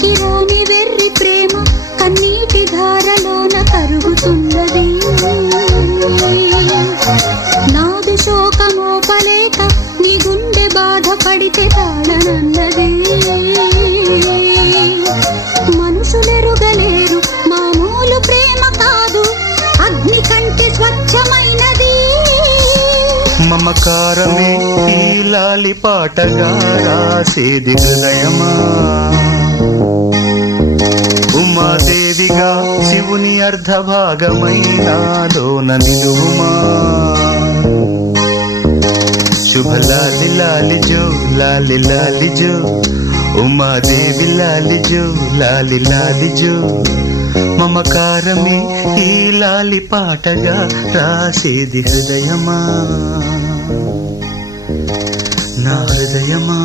పైకి రాని వెర్రి ప్రేమ కన్నీటి ధారలోన కరుగుతున్నది. నాదు శోకమోపలేక నీ గుండె బాధపడితే తాళనన్నది. మనుషులెరుగలేరు మామూలు ప్రేమ కాదు, అగ్ని కంటే స్వచ్ఛమైనది. మమకారమే ఈ లాలి పాటగా రాసేది హృదయమా, ఉమాదేవిగా శివుని అర్ధభాగమైనాలోన నిలువుమా. శుభ లాలి లాలి జో లాలి లాలి జో, ఉమాదేవి లాలి జో లాలి లాలి జో. మమకారమే ఈ లాలి పాటగా రాసేది హృదయమా, నా హృదయమా.